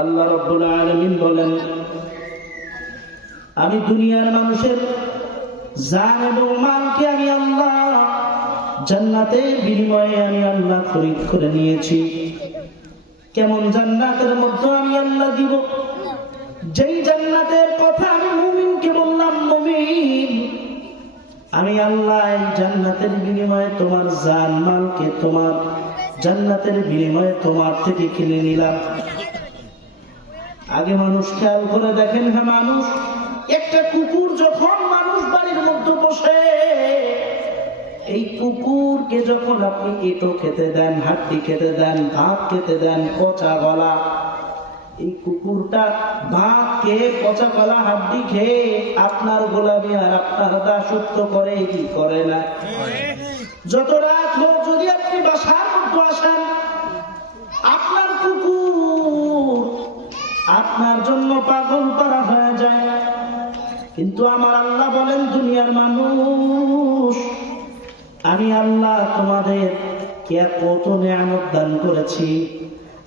আল্লাহ রাব্বুল আলামিন বলেন, আমি দুনিয়ার মানুষের জান এবং মালকে আমি আল্লাহ জান্নাতের বিনিময়ে আমি আল্লাহ খরিদ করে নিয়েছি। কেমন জান্নাতের মধ্যে আমি আল্লাহ দিব, যেই জান্নাতের কথা আমি মুমিনকে বললাম, মুমিন আমি আল্লাহ এই জান্নাতের বিনিময়ে তোমার জান মালকে তোমার জান্নাতের বিনিময়ে তোমার থেকে কিনে নিলাম। আগে মানুষ খেয়াল করে দেখেন, হ্যাঁ মানুষ একটা কুকুর যখন মানুষ বাড়ির মধ্যে বসে, এই কুকুরকে যখন আপনি এঁটো খেতে দেন, হাড্ডি খেতে দেন, ভাত খেতে দেন, পচা গলা, এই কুকুরটা ভাত খেয়ে পচা গলা হাড্ডি খেয়ে আপনার গোলামি আর আপনার দাসত্ব করে কি করে না? যত রাত হোক যদি আপনি বাসার মধ্যে আসেন, আপনার কুকুর আপনার জন্য পাগল করা হয়ে যায়। কিন্তু আমার আল্লাহ বলেন, দুনিয়ার মানুষ আমি আল্লাহ তোমাদের কে কত নিয়ামত দান করেছি।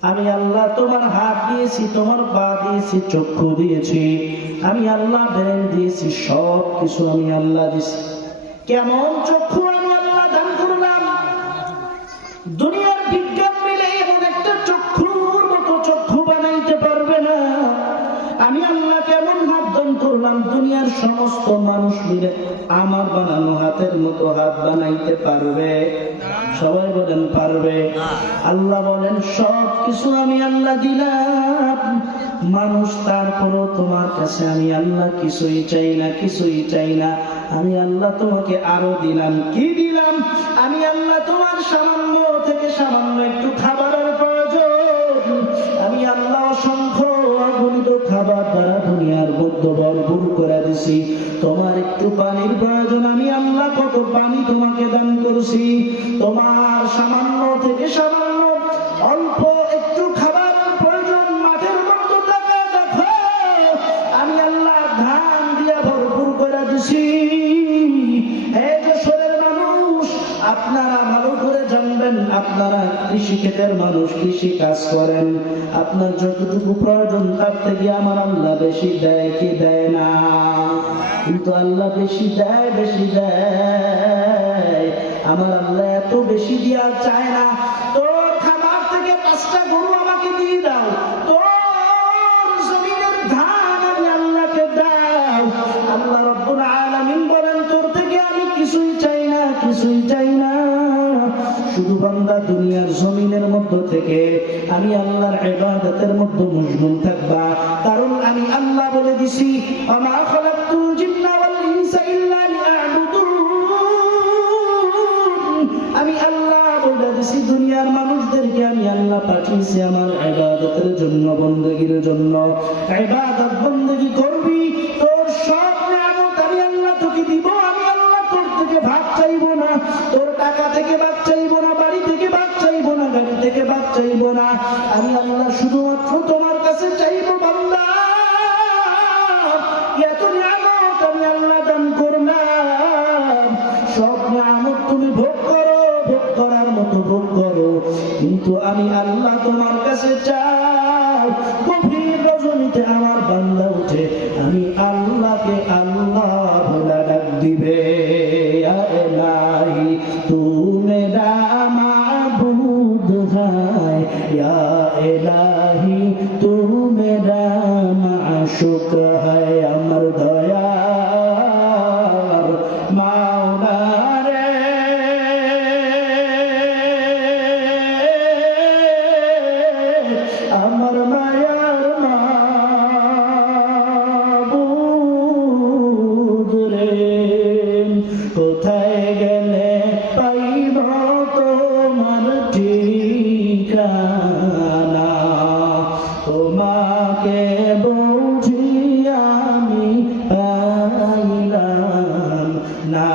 আমি আল্লাহ তোমার হাত দিয়েছি, তোমার পা দিয়েছি, চক্ষু দিয়েছি, আমি আল্লাহ ব্রেন দিয়েছি, সব কিছু আমি আল্লাহ দিয়েছি। কেমন চক্ষু আমি আল্লাহ দান করলাম, দুনিয়ার বিজ্ঞান মিলে এমন একটা চক্ষুর মতো চক্ষু বানাইতে পারবে না। আমি আল্লাহ কেমন হাত দান করলাম, দুনিয়ার সমস্ত মানুষ মিলে আমার বানানো হাতের মতো হাত বানাইতে পারবে? সবাই বলেন পারবে? আল্লাহ বলেন, সব কিছু আমি আল্লাহ দিলাম মানুষ, তারপরও তোমার কাছে আমি আল্লাহ কিছুই চাই না, কিছুই চাই না। আমি আল্লাহ তোমাকে আরো দিলাম। কি দিলাম? আমি আল্লাহ তোমার সামান্য থেকে সামান্য একটু খাবারের প্রয়োজন, আমি আল্লাহ অসংখ্য অগণিত খাবার দ্বারা দুনিয়ার মধ্যে ভরপুর করে দিছি। তোমার একটু পানির প্রয়োজন, আমি আল্লাহ কত পানি তোমাকে দান করছি। তোমার সামান্য থেকে সামান্য অল্প একটু খাবার প্রয়োজন, মাঠের মধ্যে টাকা দেখো, আমি আল্লাহ ধান দিয়া ভরপুর করে দিছি। এই দেশের মানুষ আপনারা ভালো করে জানবেন, আপনারা কৃষি ক্ষেতের মানুষ, কৃষি কাজ করেন, আপনার যতটুকু প্রয়োজন তার থেকে আমার আল্লাহ বেশি দেয় কি দেয় না? কিন্তু আল্লাহ বেশি দেয়, বেশি দেয়। আমার আল্লাহ এত বেশি দিয়া চায় না, তোর খাবার থেকে 5টা গরু আমাকে দিয়ে দাও, তোর জমিনের ধান আমি আল্লাহকে দাও। আল্লাহ রাব্বুল আলামিন বলেন, তোর থেকে আমি কিছুই চাই না, কিছুই চাই না। শুধু বান্দা দুনিয়ার জমিনের মধ্য থেকে আমি আল্লাহর ইবাদতের মধ্যে মশগুল থাকবা, কারণ আমি আল্লাহ বলে দিছি, আমা খালাকতুল জিন্না ওয়াল ইনসা ইল্লা লিয়াবুদুন। আমি আল্লাহ বলে দিছি, দুনিয়ার মানুষদেরকে আমি আল্লাহ পাঠিয়েছি আমার ইবাদতের জন্য, বندگির জন্য। ইবাদত বندگি করবি, তোর সব নিয়ামত আমি আল্লাহ তোকে দিব। আমি আল্লাহ তোর থেকে ভাগ চাইবো না, তোর টাকা থেকে ভাগ চাইবো না, বাড়ি থেকে ভাগ চাইবো না, গাড়ি থেকে ভাগ চাইবো না। আমি আল্লাহ শুধুমাত্র তোমার কাছে চাইবো, বান্দা এত নিয়ামত আমি আল্লাহ দান করলাম, সব নিয়ামত তুমি ভোগ করো, ভোগ করার মতো ভোগ করো, কিন্তু আমি আল্লাহ তোমার কাছে চাই। গভীর রজনীতে আমার বান্দা উঠে আমি আল্লাহকে আল্লাহ বলে ডাক দিবে, ইয়া ইলাহি তু মেরা মাবুদ হ্যায়, ইয়া ইলাহি তু মেরা মাশুক হ্যায়। আমার দয়ার মাওলা রে, আমার মায়ার মাবুদ রে, কোথায় গেলে পাইব তোমার ঠিকানা? তোমাকে বুঝি আমি পাইলাম না।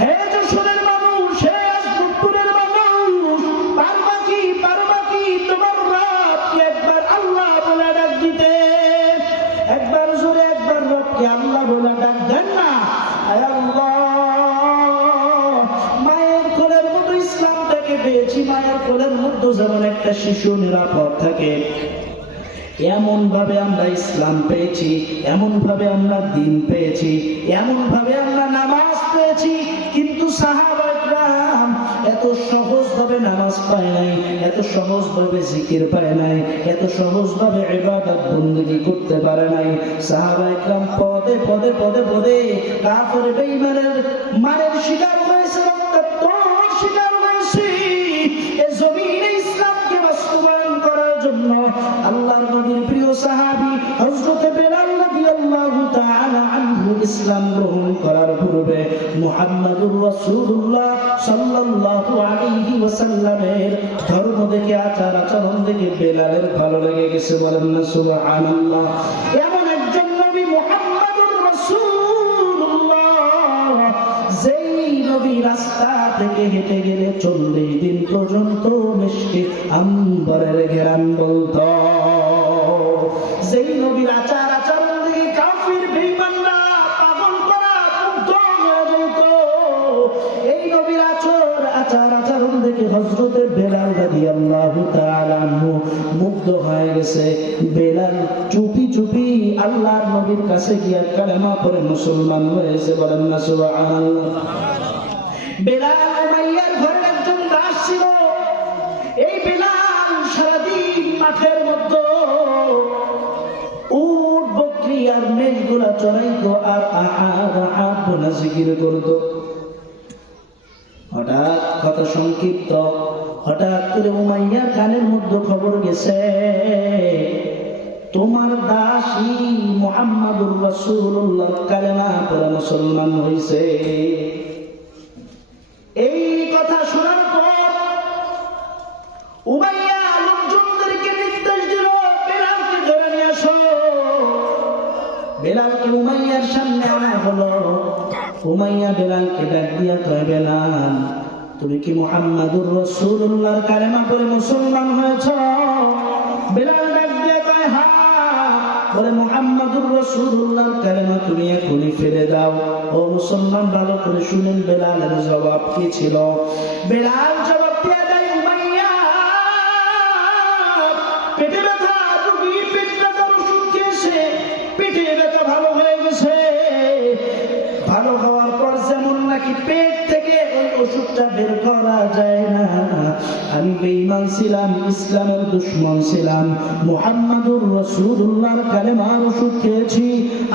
হে যশোরের মানুষ, হে আজমতপুরের মানুষ, পারবা কি, পারবা কি তোমার রবকে একবার আল্লাহ বলে ডাক দিতে? একবার জোরে একবার রবকে আল্লাহ বলে ডাক দেন না? আয় আল্লাহ, মায়ের কোলের মতো ইসলামটাকে পেয়েছি, মায়ের কোলের মধ্যে যেমন একটা শিশু নিরাপদ থাকে, এমন ভাবে আমরা ইসলাম পেয়েছি, এমন ভাবে আমরা দিন পেয়েছি, এমন ভাবে আমরা নামাজ পেয়েছি, কিন্তু সাহাবায়ে কেরাম এত সহজ ভাবে নামাজ পায় নাই, এত সহজ ভাবে জিকির পায় নাই, এত সহজ ভাবে ইবাদত বندگی করতে পারে নাই। সাহাবায়ে কেরাম পদে পদে পদে পদে কাফের বেঈমানের মারের শিকার হয়েছে, রক্তাক্তর শিকার হয়েছে। এই জমিনে ইসলামকে বাস্তবায়ন করার জন্য আল্লাহর নবীর প্রিয় সাহাবী হযরত বেলাল রাদিয়াল্লাহু তাআলা আনহু ইসলাম গ্রহণ করার পূর্বে মুহাম্মাদুর রাসূলুল্লাহ সাল্লাল্লাহু আলাইহি ওয়াসাল্লামের ধর্ম দেখে, আচার আচরণ দেখে বেলালের ভালো লেগে গেছে। বলেন না সুবহানাল্লাহ। এমন একজন নবী মুহাম্মাদুর রাসূলুল্লাহ, যেই নবী রাস্তা থেকে হেঁটে গেলে 40 দিন পর্যন্ত মিশকে আম্বরের ঘেরান বলত, যেই নবীর আচার আচরণ দেখে কাফির বেঈমানরা পাগল করা মুগ্ধ হয়ে যেত, এই নবীর আচার আচরণ দেখে হযরত বেলাল রাদিয়াল্লাহু তাআলা আনহু মুগ্ধ হয়ে গেছে। বেলাল চুপি চুপি আল্লাহর নবীর কাছে গিয়ে কালেমা পড়ে মুসলমান হয়েছে। বলেন না সুবহানাল্লাহ। বেলাল উমাইয়ার ঘরের একজন দাস ছিল। এই বেলাল সারাদিন মাঠের মধ্যে উট বকরি আর মেষগুলা চড়াইতো আর আহাদ আহাদ বলে জিকির করত। হঠাৎ কথা সংক্ষিপ্ত, হঠাৎ করে উমাইয়ার কানের মধ্যে খবর গেছে, তোমার দাসী মুহাম্মাদুর রাসূলুল্লাহ কালেমা পড়ে মুসলমান হইছে। এই কথা শোনার পর উমাইয়া লোকজনদেরকে নির্দেশ দিল, বেলালকে ধরে নিয়ে আসো। বেলালকে উমাইয়ার সামনে আনা হলো। উমাইয়া বেলালকে ডাক দিয়া কয়, বেলাল তুমি কি মুহাম্মাদুর রাসূলুল্লাহর কালেমা পড়ে মুসলমান হয়েছ? বেলাল ডাক দিয়া কয়, হ্যাঁ। বলে, মুহাম্মাদুর রাসূলুল্লাহর কালেমা তুমি এখনই ফেলে দাও। ও মুসলমান, ভালো করে শুনেন বেলালের জবাব কি ছিল। বেলাল জবাব দিয়ে দেয়, উমাইয়া পেটে ব্যথা, তুমি পেট ব্যথার ওষুধ খেয়েছে, পেটে ব্যথা ভালো হয়ে গেছে। ভালো হওয়ার পর যেমন নাকি পেট থেকে ওই ওষুধটা বের করা যায় না, আমি বেঈমান ছিলাম, ইসলামের দুশমন ছিলাম, মুহাম্মাদুর রাসূলুল্লাহর কালেমার ওষুধ খেয়েছি,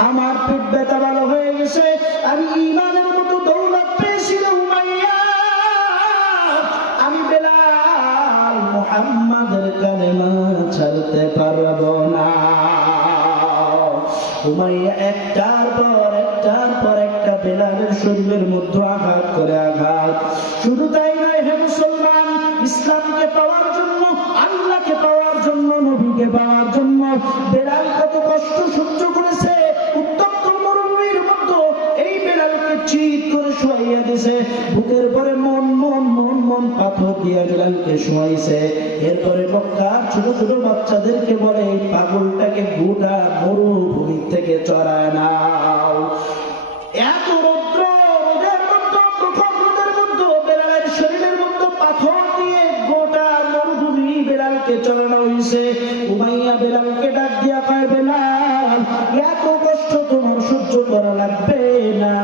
আমার পেট ব্যথা ভালো হয়ে গেছে, আমি ঈমানের মতো দৌলত পেয়েছিলাম। উমাইয়া, আমি বেলাল মুহাম্মাদের কালেমা ছাড়তে পারবো না। উমাইয়া একটার পর একটা বেলালের শরীরের মধ্যে আঘাত করে আঘাত। শুধু তাই নয়, হে মুসলমান, ইসলামকে পাওয়ার জন্য, আল্লাহকে পাওয়ার জন্য, নবীকে পাওয়ার জন্য বেলাল কত কষ্ট সহ্য করেছে। উত্তপ্ত মরুভূমির মধ্যে এই বেলালকে চিৎ করে শোয়াইয়া দিয়েছে, বুকের পরে মন পাথর দিয়ে বেলালকে শোয়াইছে। এরপরে মক্কার ছোট ছোট বাচ্চাদেরকে বলে, এই পাগলটাকে গোটা মরুভূমি থেকে চড়ায় নাও। এত রোদের মধ্যে, প্রখর রোদের মধ্যে বেলালের শরীরের মধ্যে পাথর দিয়ে গোটা মরুভূমি বেলালকে চড়ানো হয়েছে। উমাইয়া বেলালকে ডাক দিয়া কয়, বেলাল এত কষ্ট তোমার সহ্য করা লাগবে না,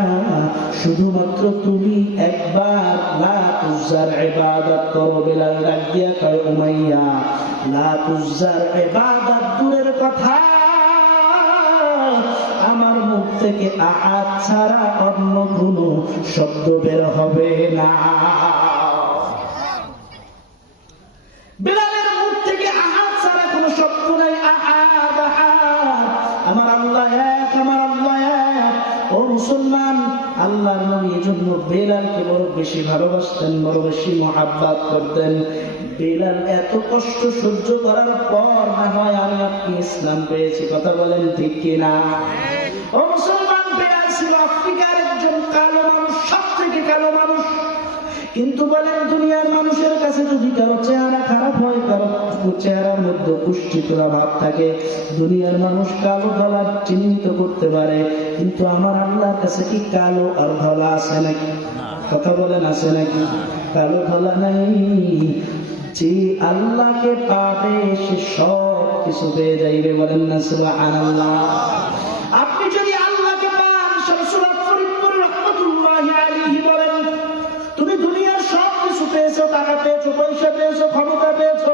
শুধুমাত্র তুমি একবার লাত উজ্জার ইবাদত করো। বেলাল ডাক দিয়া কয়, উমাইয়া লাত উজ্জার ইবাদত দূরের কথা, আমার মুখ থেকে আহাদ ছাড়া অন্য কোনো শব্দ বের হবে না। বেলালের মুখ থেকে আহাদ ছাড়া কোনো শব্দ নাই। আহাদ আহাদ, আমার আল্লাহ এক, আমার আল্লাহ এক। ও মুসলমান, আল্লাহর নবী এজন্য বেলালকে বড় বেশি ভালোবাসতেন, বড় বেশি মহাব্বত করতেন। বেলাল এত কষ্ট সহ্য করার পর না হয় আমি আপনি ইসলাম পেয়েছি। কথা বলেন ঠিক কিনা? ও মুসলমান, বেলাল ছিল আফ্রিকার একজন কালো মানুষ, সব থেকে কালো মানুষ। কিন্তু বলেন, দুনিয়ার মানুষের কাছে যদি কারো চেহারা খারাপ হয়, কারো চেহারার মধ্যে পুষ্টিকরা ভাব থাকে, দুনিয়ার মানুষ কালো ধলা চিহ্নিত করতে পারে, কিন্তু আমার আল্লাহর কাছে কি কালো আর ধলা আছে নাকি? কথা বলেন, আছে নাকি? কালো ধলা নাই। যে আল্লাহকে পাবে সে সব কিছু পেয়ে যাইবে। বলেন না সুবহানাল্লাহ। আপনি যদি আল্লাহকে পান, শামসুল হক ফরিদপুর রহমাতুল্লাহি আলাইহি বলেন, তুমি দুনিয়ার সব কিছু পেয়েছো, টাকা পেয়েছো, পয়সা পেয়েছো, ক্ষমতা পেয়েছো,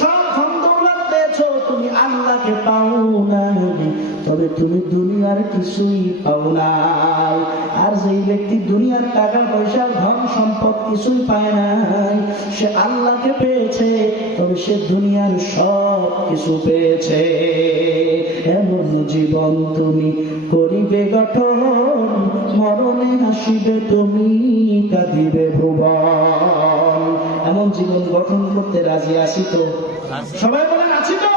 সব ধন দৌলত পেয়েছো, তুমি আল্লাহকে পাও না, তবে তুমি দুনিয়ার কিছুই পাও না। আর যেই ব্যক্তি দুনিয়ার টাকা পয়সা ধন সম্পদ কিছুই পায় নাই, সে আল্লাহকে পেয়েছে, তবে সে দুনিয়ার সব কিছু পেয়েছে। এমন জীবন তুমি করিবে গঠন, মরণে হাসিবে তুমি, কাঁদিবে ভুবন। এমন জীবন গঠন করতে রাজি আছি তো? সবাই বলেন আছি তো?